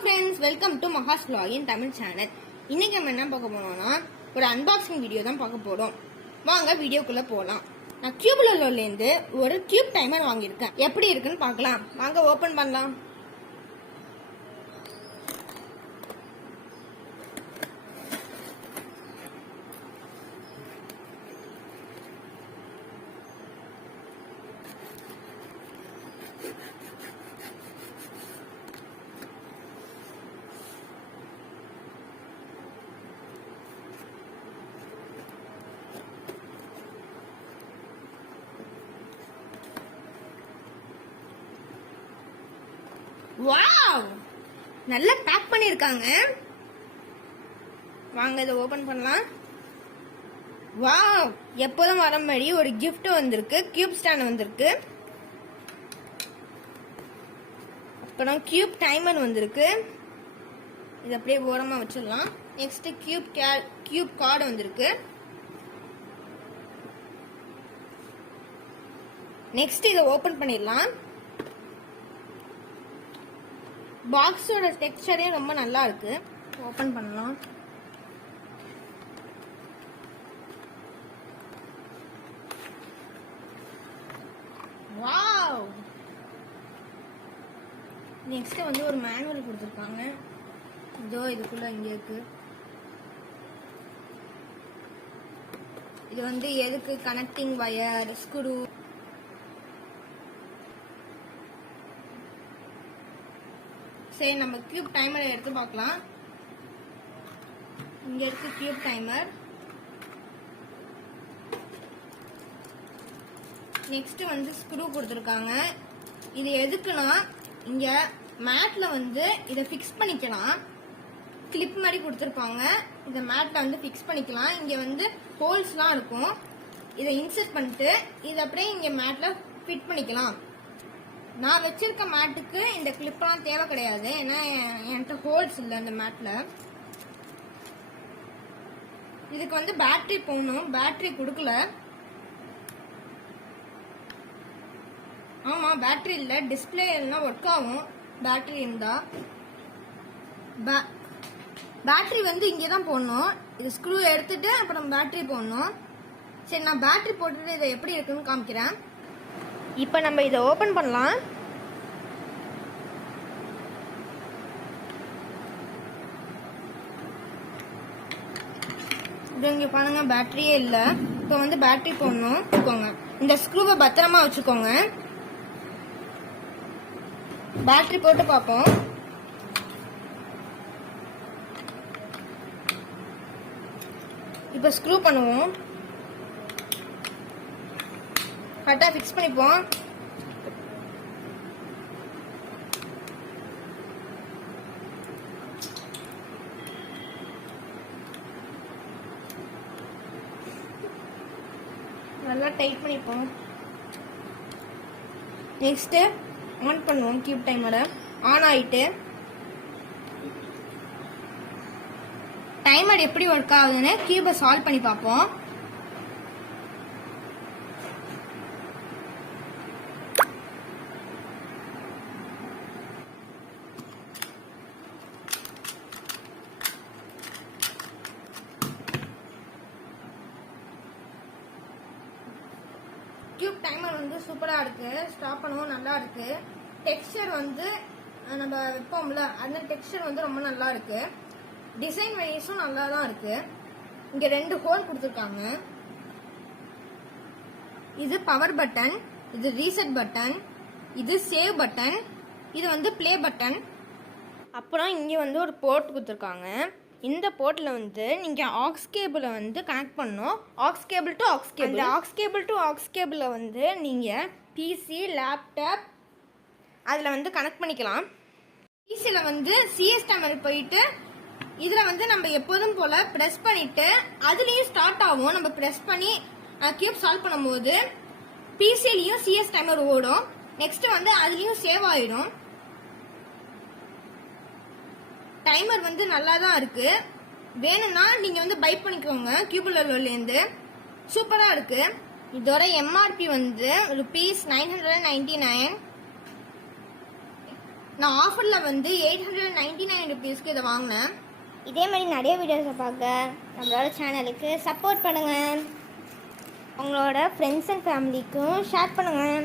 friends, welcome to Maha's vlog in Tamil channel. இன்னைக்கு நம்ம என்ன பார்க்க போறோம்னா ஒரு அன்பாக்சிங் வீடியோ தான் பார்க்க போறோம். வாங்க வீடியோக்குள்ள போலாம். நான் கியூப்ல இருந்து ஒரு கியூப் டைமர் வாங்கியிருக்கேன். எப்படி இருக்குன்னு பார்க்கலாம். வாங்க ஓபன் பண்ணலாம். வாவ், நல்லா பேக் பண்ணிருக்காங்க. வாங்க இதை ஓபன் பண்ணலாம். வாவ், எப்போதும் வர மாதிரி ஒரு கிஃப்ட் வந்திருக்கு. கியூப் ஸ்டாண்ட் வந்திருக்கு. அப்புறம் கியூப் டைமர் வந்திருக்கு. இது அப்படியே ஓரமா வச்சிடலாம். நெக்ஸ்ட் கியூப் கார்டு வந்திருக்கு. நெக்ஸ்ட் இதை ஓபன் பண்ணிடலாம். பாக்ஸோட டெக்ஸ்சரே ரொம்ப நல்லா இருக்கு. ஓபன் பண்ணலாம். வாவ், நெக்ஸ்ட் வந்து ஒரு மேனுவல் கொடுத்துருக்காங்க. இதோ இதுக்குள்ள இங்க இருக்கு. இது வந்து எதுக்கு கனெக்டிங் வயர், ஸ்க்ரூ. சரி, நம்ம கியூப் டைமரை எடுத்து பார்க்கலாம். இங்க இருக்கு கியூப் டைமர். நெக்ஸ்ட் வந்து ஸ்க்ரூ கொடுத்துருக்காங்க. இது எதுக்குன்னா இங்க மேட்ல வந்து இதை ஃபிக்ஸ் பண்ணிக்கலாம். கிளிப் மாதிரி கொடுத்துருப்பாங்க. இதை மேட்ல வந்து ஃபிக்ஸ் பண்ணிக்கலாம். இங்க வந்து ஹோல்ஸ்லாம் இருக்கும். இதை இன்சர்ட் பண்ணிட்டு இதை அப்படியே இங்க மேட்ல ஃபிட் பண்ணிக்கலாம். நான் வச்சிருக்க மேட்டுக்கு இந்த கிளிப்லாம் தேவை கிடையாது. ஏன்னா என்கிட்ட ஹோல்ஸ் இல்லை அந்த மேட்ல. இதுக்கு வந்து பேட்டரி போடணும். பேட்டரி கொடுக்கல. ஆமா, பேட்டரி இல்ல. டிஸ்பிளே எல்லாம் ஒர்க் ஆகும் பேட்டரி இருந்தா. பேட்டரி வந்து இங்கதான் போடணும். இது ஸ்க்ரூ எடுத்துட்டு அப்புறம் பேட்டரி போடணும். சரி, நான் பேட்டரி போட்டுட்டு இதை எப்படி இருக்குன்னு காமிக்கிறேன். இப்ப நம்ம இதை ஓபன் பண்ணலாம். இங்க பாருங்க, பேட்டரியே இல்ல. இப்போ வந்து பேட்டரி போடணும். வச்சுக்கோங்க, இந்த ஸ்க்ரூவை பத்திரமா வச்சுக்கோங்க. பேட்டரி போட்டு பார்ப்போம். இப்போ ஸ்க்ரூ பண்ணுவோம். கரெக்டா ஃபிக்ஸ் பண்ணிப்போம். நல்லா டைட் பண்ணிப்போம். நெக்ஸ்ட் ஆன் பண்ணுவோம். கியூப் டைமரை ஆன் ஆயிட்டு டைமர் எப்படி ஒர்க் ஆகுதுன்னு கியூபை சால்வ் பண்ணி பார்ப்போம். கியூப் டைமர் வந்து சூப்பரா இருக்கு. ஸ்டாப் பண்ணவும் நல்லா இருக்கு. டெக்ஸ்சர் வந்து நம்ம வைப்போம்ல, அந்த டெக்ஸ்சர் வந்து ரொம்ப நல்லா இருக்கு. டிசைன் வைஸும் நல்லா தான் இருக்கு. இங்க 2 ஹோல் கொடுத்துருக்காங்க. இது பவர் பட்டன், இது ரீசெட் பட்டன், இது சேவ் பட்டன், இது வந்து பிளே பட்டன். அப்புறம் இங்க வந்து ஒரு போர்ட் கொடுத்துருக்காங்க. இந்த போர்ட்ல வந்து நீங்க ஆக்ஸ் கேபிளை வந்து கனெக்ட் பண்ணணும். Aux cable to aux cable. அந்த ஆக்ஸ் கேபிள் டு ஆக்ஸ் கேபிளை வந்து நீங்க பிசி, லேப்டாப் அதுல வந்து கனெக்ட் பண்ணிக்கலாம். பிசில வந்து சிஎஸ் டைமர் போயிட்டு இதுல வந்து நம்ம எப்போதும் போல பிரஸ் பண்ணிட்டு அதுலயும் ஸ்டார்ட் ஆகும். நம்ம பிரஸ் பண்ணி கியூப் சால்வ் பண்ணும்போது பிசிலயும் சிஎஸ் டைமர் ஓடும். நெக்ஸ்ட் வந்து அதுலயும் சேவ் ஆயிடும். டைமர் வந்து நல்லா தான் இருக்கு. வேணும்னா நீங்க வந்து பை பண்ணிக்கோங்க. கியூப்ல இருந்து சூப்பரா இருக்கு. இதோட எம்ஆர்பி வந்து ₹999. நான் ஆஃபரில் வந்து 899 ருபீஸ்க்கு இதை வாங்கினேன். இதே மாதிரி நிறைய வீடியோஸை பார்க்க நம்மளோட சேனலுக்கு சப்போர்ட் பண்ணுங்கள். உங்களோட ஃப்ரெண்ட்ஸ் அண்ட் ஃபேமிலிக்கும் ஷேர் பண்ணுங்கள்.